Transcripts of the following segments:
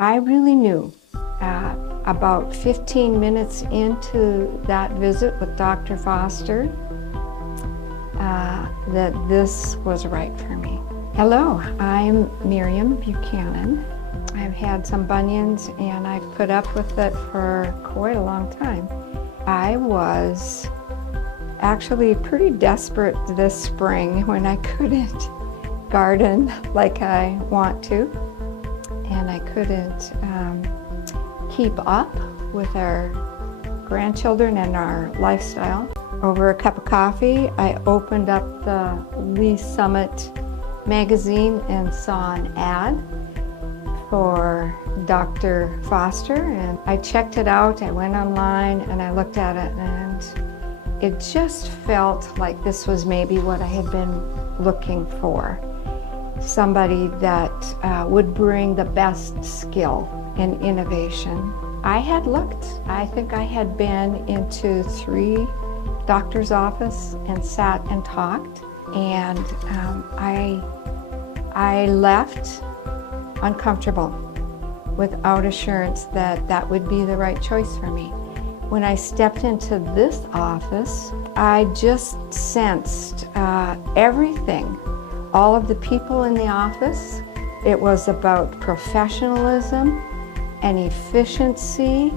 I really knew about 15 minutes into that visit with Dr. Foster that this was right for me. Hello, I'm Miriam Buchanan. I've had some bunions and I've put up with it for quite a long time. I was actually pretty desperate this spring when I couldn't garden like I want to, and I couldn't keep up with our grandchildren and our lifestyle. Over a cup of coffee, I opened up the Lee Summit magazine and saw an ad for Dr. Foster, and I checked it out. I went online and I looked at it, and it just felt like this was maybe what I had been looking for. Somebody that would bring the best skill and innovation. I had looked. I think I had been into 3 doctor's office and sat and talked, and I left uncomfortable without assurance that that would be the right choice for me. When I stepped into this office, I just sensed everything. All of the people in the office, it was about professionalism and efficiency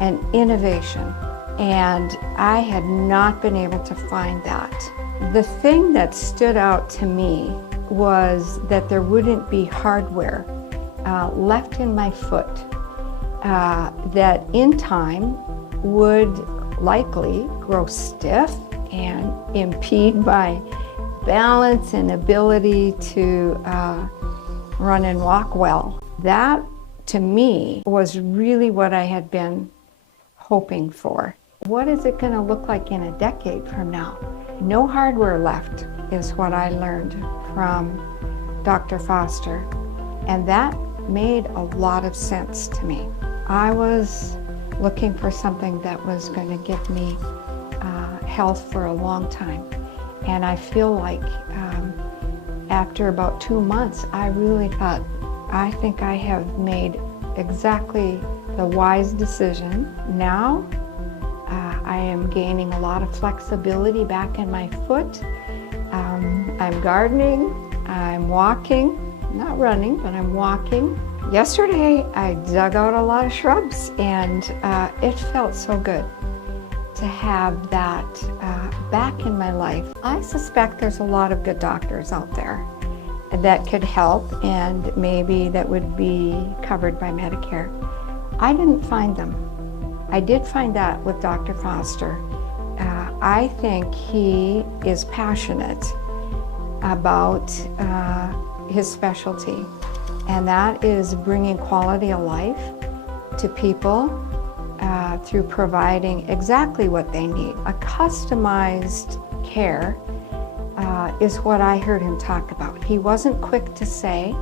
and innovation. And I had not been able to find that. The thing that stood out to me was that there wouldn't be hardware left in my foot that in time would likely grow stiff and impede my balance and ability to run and walk well. That, to me, was really what I had been hoping for. What is it going to look like in a decade from now? No hardware left is what I learned from Dr. Foster, and that made a lot of sense to me. I was looking for something that was going to give me health for a long time, and I feel like after about 2 months, I really thought, I think I have made exactly the wise decision. Now, I am gaining a lot of flexibility back in my foot. I'm gardening, I'm walking, not running, but I'm walking. Yesterday, I dug out a lot of shrubs, and it felt so good to have that back in my life. I suspect there's a lot of good doctors out there that could help, and maybe that would be covered by Medicare. I didn't find them. I did find that with Dr. Foster. I think he is passionate about his specialty, and that is bringing quality of life to people through providing exactly what they need. A customized care is what I heard him talk about. He wasn't quick to say,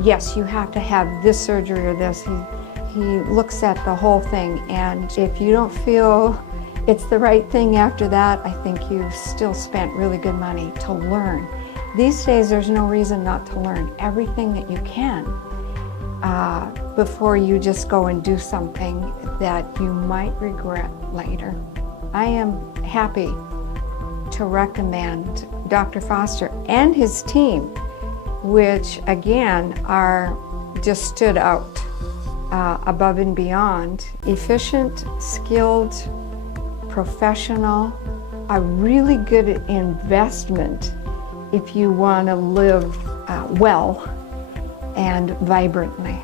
yes, you have to have this surgery or this. He looks at the whole thing, and if you don't feel it's the right thing after that, I think you've still spent really good money to learn. These days, there's no reason not to learn everything that you can before you just go and do something that you might regret later. I am happy to recommend Dr. Foster and his team, which again just stood out above and beyond. Efficient, skilled, professional, a really good investment if you want to live well and vibrantly.